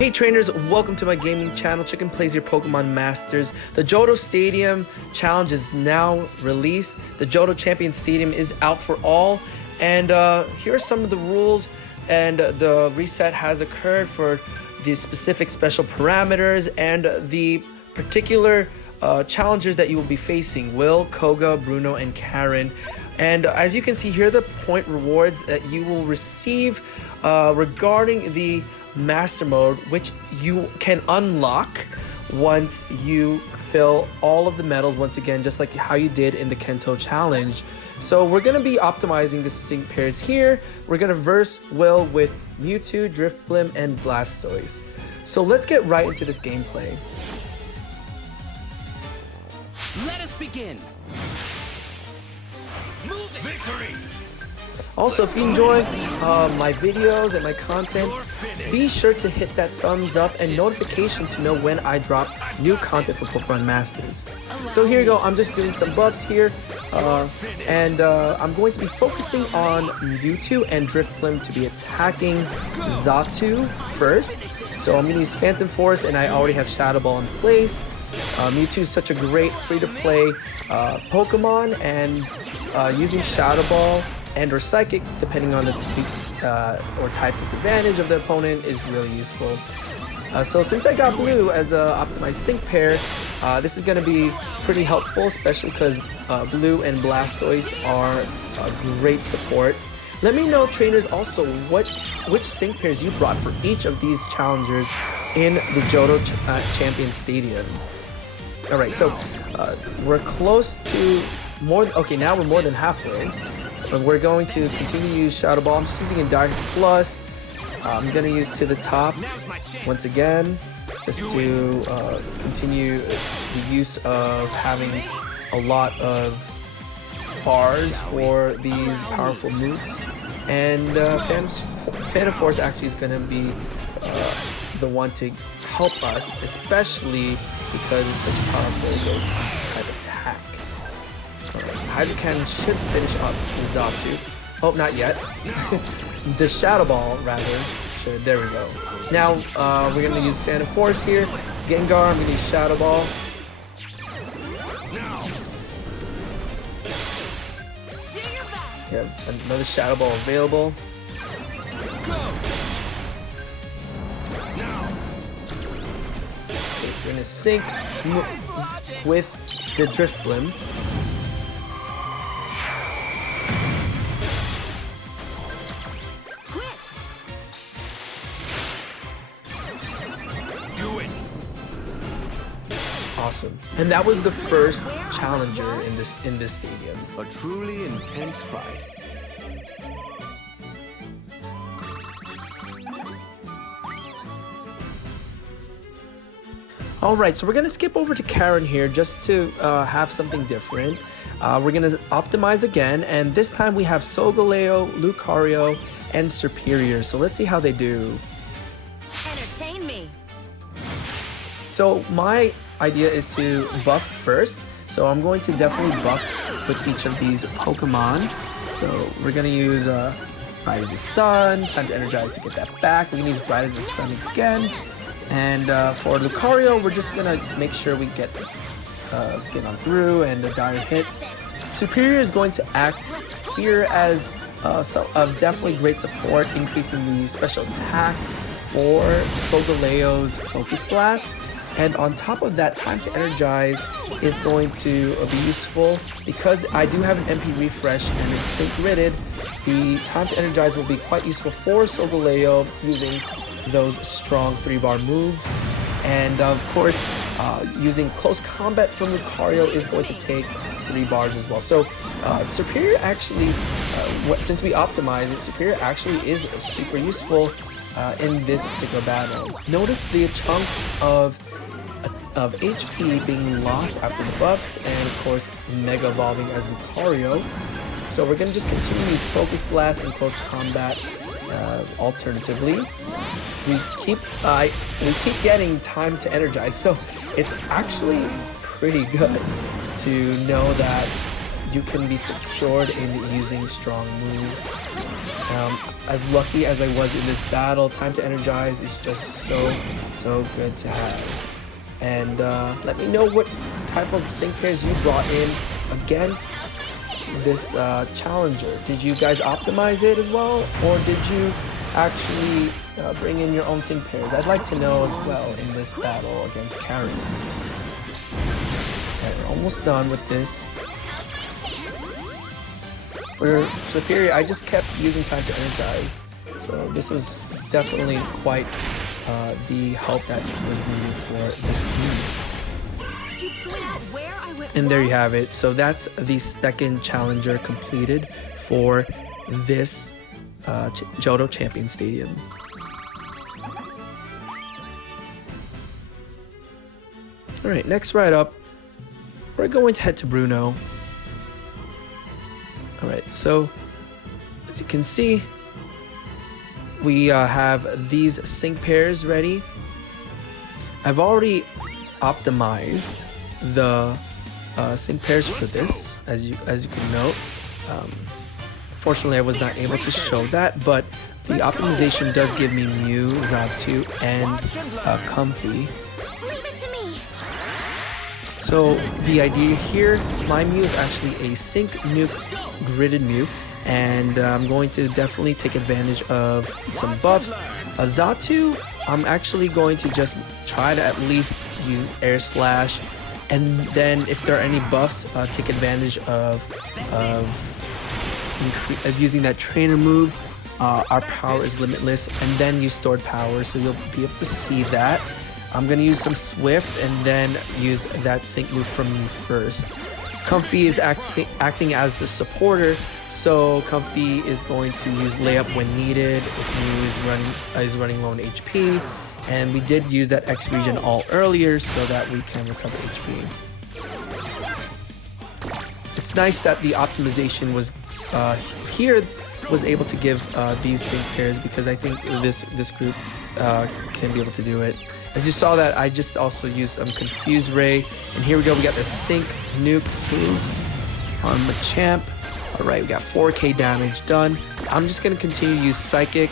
Hey trainers, welcome to my gaming channel. Chicken Plays Your Pokemon Masters. The Johto Stadium challenge is now released. The Johto Champion Stadium is out for all. And here are some of the rules. And the reset has occurred for the specific special parameters and the particular challengers that you will be facing. Will, Koga, Bruno, and Karen. And as you can see here, the point rewards that you will receive regarding the Master Mode, which you can unlock once you fill all of the medals once again, just like how you did in the Kento challenge. So we're going to be optimizing the sync pairs here. We're going to verse Will with Mewtwo, Drifblim, and Blastoise. So let's get right into this gameplay. Let us begin. Victory. Also, if you enjoy my videos and my content, be sure to hit that thumbs up and notification to know when I drop new content for Pokemon Masters. So here you go, I'm just doing some buffs here, and I'm going to be focusing on Mewtwo and Drifblim to be attacking Johto first. So I'm going to use Phantom Force, and I already have Shadow Ball in place. Mewtwo is such a great free-to-play Pokemon, and using Shadow Ball and or Psychic, depending on the or type disadvantage of the opponent, is really useful. So since I got Blue as a optimized sync pair, this is going to be pretty helpful, especially because Blue and Blastoise are a great support. Let me know, trainers, also which sync pairs you brought for each of these challengers in the Johto Champion Stadium. Alright, so we're close to okay, now we're more than halfway. But we're going to continue to use Shadow Ball. I'm just using a Dire Plus. I'm going to use to the top once again, just to continue the use of having a lot of bars for these powerful moves. And Phantom Force actually is going to be the one to help us, especially because it's such a powerful ghost type attack. Hydro Cannon should finish up Johto. Oh, not yet. The Shadow Ball, rather. Should. There we go. Now, we're going to use Phantom Force here. Gengar, I'm going to use Shadow Ball. Yeah, another Shadow Ball available. Okay, we're going to sync with the Drifblim. Awesome. And that was the first challenger in this stadium. A truly intense fight. Alright, so we're going to skip over to Karen here just to have something different. We're going to optimize again, and this time we have Solgaleo, Lucario, and Serperior. So let's see how they do. Entertain me. So my idea is to buff first, so I'm going to definitely buff with each of these Pokemon. So we're going to use Bright as the Sun, Time to Energize to get that back. We're going to use Bright as the Sun again. And for Lucario, we're just going to make sure we get Skin on Through and a Dire Hit. Superior is going to act here as definitely great support, increasing the special attack for Solgaleo's Focus Blast. And on top of that, Time to Energize is going to be useful because I do have an MP refresh and it's sync gridded. The Time to Energize will be quite useful for Solgaleo using those strong 3-bar moves. And of course, using Close Combat from Lucario is going to take 3 bars as well. So Superior actually, since we optimize it, Superior actually is super useful in this particular battle. Notice the chunk of HP being lost after the buffs, and of course Mega Evolving as Lucario. So we're gonna just continue to use Focus Blast and Close Combat. Alternatively, we keep getting Time to Energize, so it's actually pretty good to know that you can be secured in using strong moves. As lucky as I was in this battle, time to energize is just so good to have. And let me know what type of sync pairs you brought in against this challenger. Did you guys optimize it as well, or did you actually bring in your own sync pairs? I'd like to know as well in this battle against Karen. Okay, we're almost done with this. For Superior, I just kept using time to energize, so this was definitely quite the help that was needed for this team. And there you have it. So that's the second challenger completed for this Johto Champion Stadium. Alright, next ride up, we're going to head to Bruno. Alright, so as you can see, we have these sync pairs ready. I've already optimized the sync pairs for this, as you can note. Fortunately, I was not able to show that, but the optimization does give me Mew, Xatu, and Comfy. So the idea here, my Mew is actually a Sync Nuke gridded Mew, and I'm going to definitely take advantage of some buffs. Xatu, I'm actually going to just try to at least use Air Slash, and then if there are any buffs, take advantage of using that trainer move. Our power is limitless, and then use stored power, so you'll be able to see that. I'm gonna use some Swift and then use that sync move from me first. Comfy is acting as the supporter, so Comfy is going to use layup when needed if Mew is running low on HP, and we did use that X regen all earlier so that we can recover HP. It's nice that the optimization was here was able to give these sync pairs, because I think this group can be able to do it. As you saw that I just also used Confuse Ray, and here we go, we got that Sync Nuke move on Machamp. Alright, we got 4k damage done. I'm just going to continue to use Psychic.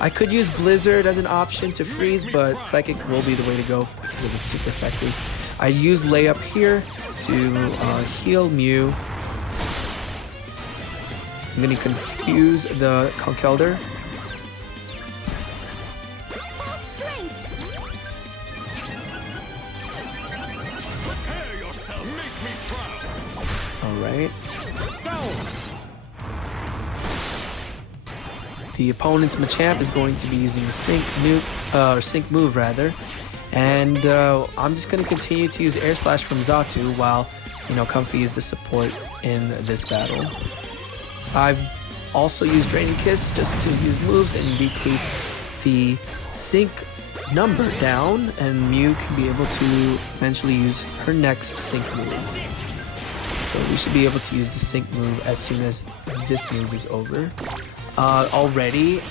I could use Blizzard as an option to freeze, but Psychic will be the way to go because it's super effective. I use Layup here to heal Mew. I'm going to confuse the Conkeldurr. Alright. The opponent's Machamp is going to be using a Sync Nuke, or Sync move rather. And I'm just going to continue to use Air Slash from Xatu while, Comfy is the support in this battle. I've also used Draining Kiss just to use moves and decrease the sync number down, and Mew can be able to eventually use her next sync move. So we should be able to use the sync move as soon as this move is over. Already,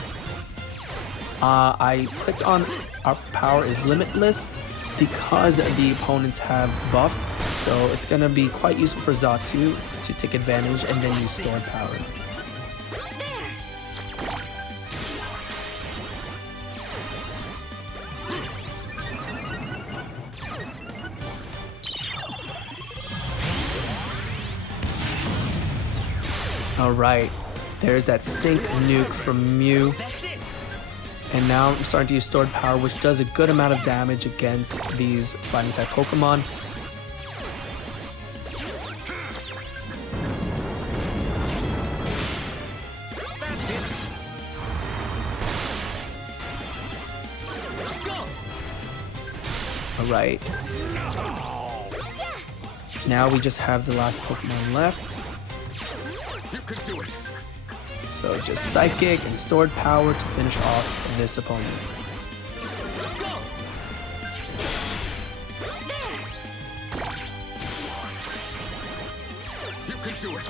I clicked on our power is limitless because the opponents have buffed, so it's going to be quite useful for Xatu to take advantage and then use stored power. Alright, there's that Sync Nuke from Mew. And now I'm starting to use Stored Power, which does a good amount of damage against these fighting type Pokemon. Alright. Now we just have the last Pokemon left. You can do it. So just Psychic and Stored Power to finish off this opponent. You can do it.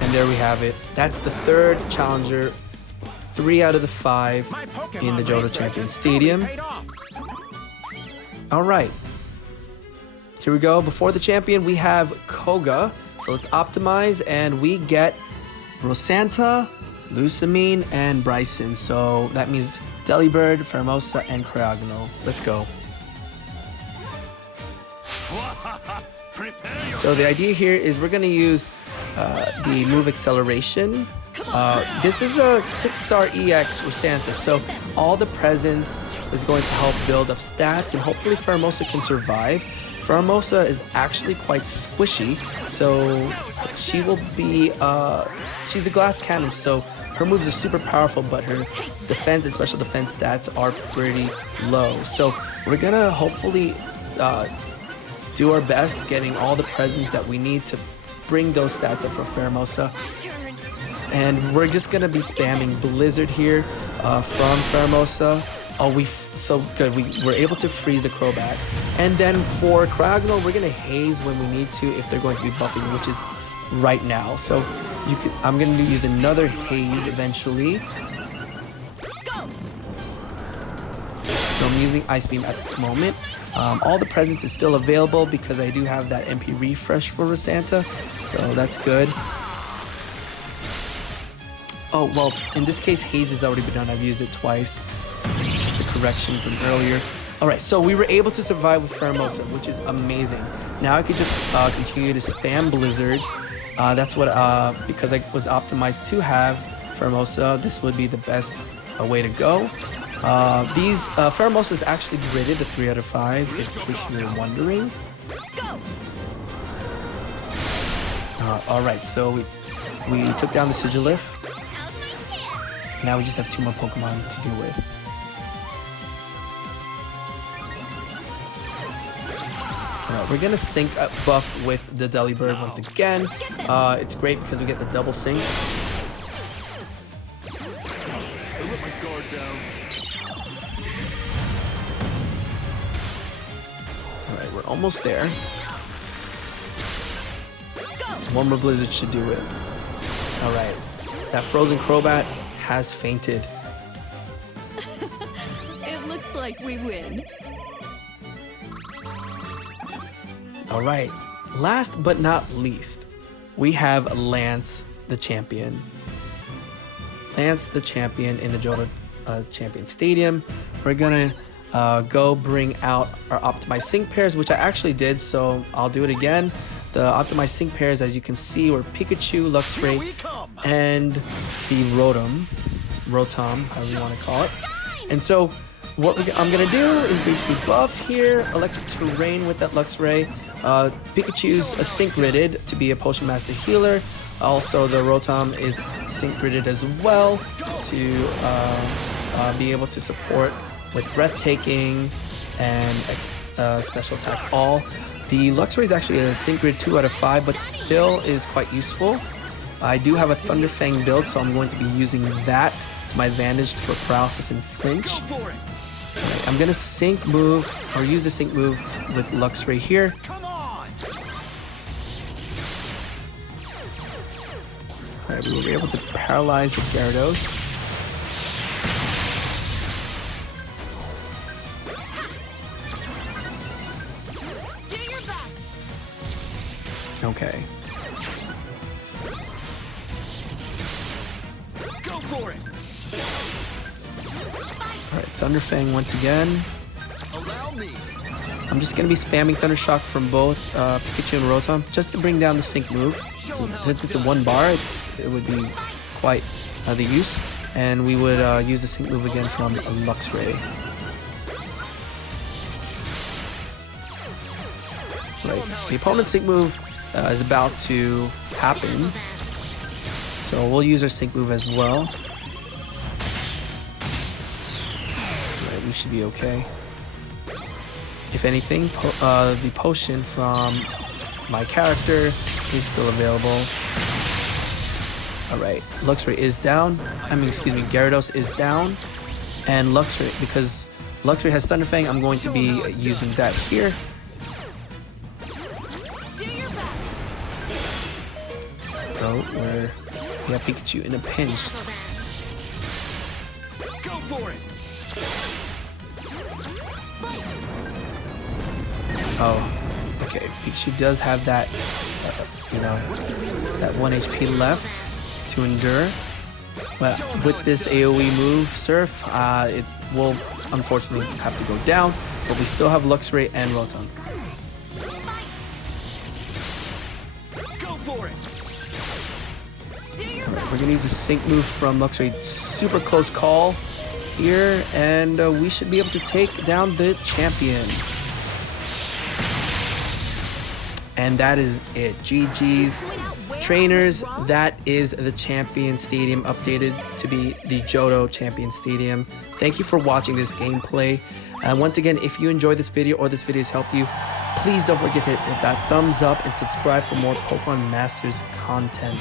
And there we have it. That's the third challenger, 3 out of the 5 in the Johto Champion Stadium. Alright, here we go. Before the champion, we have Koga. So let's optimize, and we get Rosanta, Lucamine, and Bryson. So that means Delibird, Pheromosa, and Cryogonal. Let's go. So the idea here is we're going to use the move acceleration. This is a 6-star EX Rosanta, so all the presence is going to help build up stats, and hopefully Pheromosa can survive. Pheromosa is actually quite squishy, so she will be, she's a glass cannon, so her moves are super powerful, but her defense and special defense stats are pretty low. So we're gonna hopefully do our best getting all the presents that we need to bring those stats up for Pheromosa. And we're just gonna be spamming Blizzard here from Pheromosa. Oh, so good. We were able to freeze the Crobat. And then for Cryogonal, we're gonna haze when we need to if they're going to be buffing, which is right now. So I'm gonna use another haze eventually. So I'm using Ice Beam at the moment. All the presents is still available because I do have that MP refresh for Rosanta, so that's good. Oh, well, in this case, haze has already been done. I've used it twice. Just a correction from earlier. All right, so we were able to survive with Pheromosa, which is amazing. Now I could just continue to spam Blizzard. That's what, because I was optimized to have Pheromosa, this would be the best way to go. Pheromosa is actually gridded a 3 out of 5, in case you were wondering. Alright, so we took down the Sigilif. Now we just have 2 more Pokemon to deal with. We're gonna sync up buff with the Delibird once again. It's great because we get the double sync. Alright, we're almost there. One more Blizzard should do it. Alright, that frozen Crobat has fainted. It looks like we win. Alright, last but not least, we have Lance the champion. Lance the champion in the Johto Champion Stadium. We're gonna go bring out our optimized sync pairs, which I actually did, so I'll do it again. The optimized sync pairs, as you can see, were Pikachu, Luxray, and the Rotom, however you want to call it. And so what I'm gonna do is basically buff here, Electric Terrain with that Luxray. Pikachu's a sync gridded to be a Potion Master healer. Also, the Rotom is sync gridded as well to be able to support with Breathtaking and Special Attack All. The Luxray is actually a sync grid 2 out of 5, but still is quite useful. I do have a Thunder Fang build, so I'm going to be using that to my advantage for Paralysis and Flinch. Right, I'm gonna sync move, or use the sync move with Luxray here. Alright, we were able to paralyze the Gyarados. Okay. Go for it. Alright, Thunder Fang once again. Allow me. I'm just going to be spamming Thunder Shock from both Pikachu and Rotom just to bring down the sync move. So, since it's a 1 bar, it would be quite the use. And we would use the sync move again from Luxray. Right, the opponent's sync move is about to happen. So we'll use our sync move as well. Right, we should be okay. If anything, the potion from my character is still available. Alright, Luxray is down. Excuse me, Gyarados is down. And Luxray, because Luxray has Thunder Fang, I'm going to be using that here. So, where we have Pikachu in a pinch. Go for it. Oh, okay. Pikachu does have that, that 1 HP left to endure. But with this AoE move, Surf, it will unfortunately have to go down. But we still have Luxray and Rotom. Go for it. Alright, we're gonna use a sync move from Luxray. Super close call here, and we should be able to take down the champion. And that is it. GG's. Trainers, that is the Champion Stadium updated to be the Johto Champion Stadium. Thank you for watching this gameplay. And once again, if you enjoyed this video or this video has helped you, please don't forget to hit that thumbs up and subscribe for more Pokemon Masters content.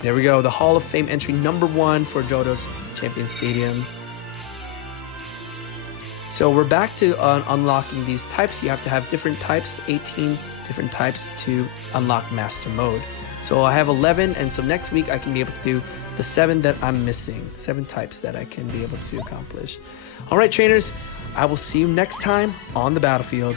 There we go, the Hall of Fame entry #1 for Johto's Champion Stadium. So we're back to unlocking these types. You have to have different types, 18 different types to unlock Master Mode. So I have 11, and so next week I can be able to do the 7 that I'm missing. 7 types that I can be able to accomplish. All right, trainers, I will see you next time on the battlefield.